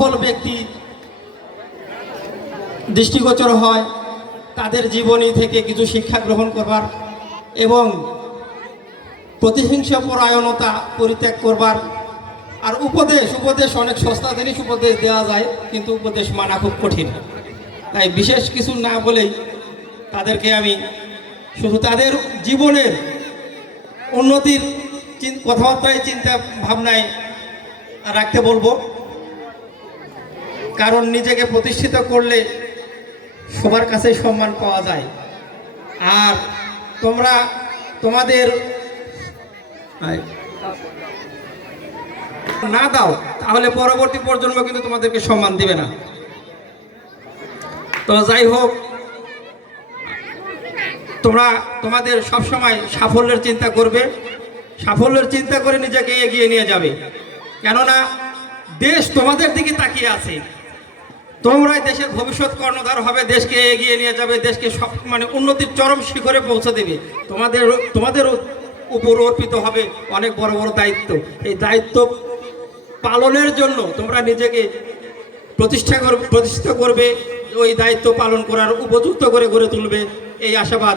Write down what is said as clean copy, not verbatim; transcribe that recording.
সফল ব্যক্তি দৃষ্টিগোচর হয়, তাদের জীবনী থেকে কিছু শিক্ষা গ্রহণ করবার এবং প্রতিহিংসা পরায়ণতা পরিত্যাগ করবার। আর উপদেশ অনেক সস্তা জিনিস, উপদেশ দেওয়া যায় কিন্তু উপদেশ মানা খুব কঠিন। তাই বিশেষ কিছু না বলেই তাদেরকে আমি শুধু তাদের জীবনের উন্নতির কথাবার্তায় চিন্তা ভাবনায় রাখতে বলবো। কারণ নিজেকে প্রতিষ্ঠিত করলে সবার কাছে সম্মান পাওয়া যায়। আর তোমরা তোমাদের না দাও তাহলে পরবর্তী প্রজন্ম কিন্তু তোমাদেরকে সম্মান দিবে না। তো যাই হোক, তোমরা তোমাদের সবসময় সাফল্যের চিন্তা করবে, সাফল্যের চিন্তা করে নিজেকে এগিয়ে নিয়ে যাবে। কেননা দেশ তোমাদের দিকে তাকিয়ে আছে, তোমরাই দেশের ভবিষ্যৎ কর্ণধার হবে, দেশকে এগিয়ে নিয়ে যাবে, দেশকে সব উন্নতির চরম শিখরে পৌঁছে দেবে। তোমাদের উপর অর্পিত হবে অনেক বড় বড় দায়িত্ব। এই দায়িত্ব পালনের জন্য তোমরা নিজেকে প্রতিষ্ঠিত করবে, ওই দায়িত্ব পালন করার উপযুক্ত করে গড়ে তুলবে, এই আশাবাদ।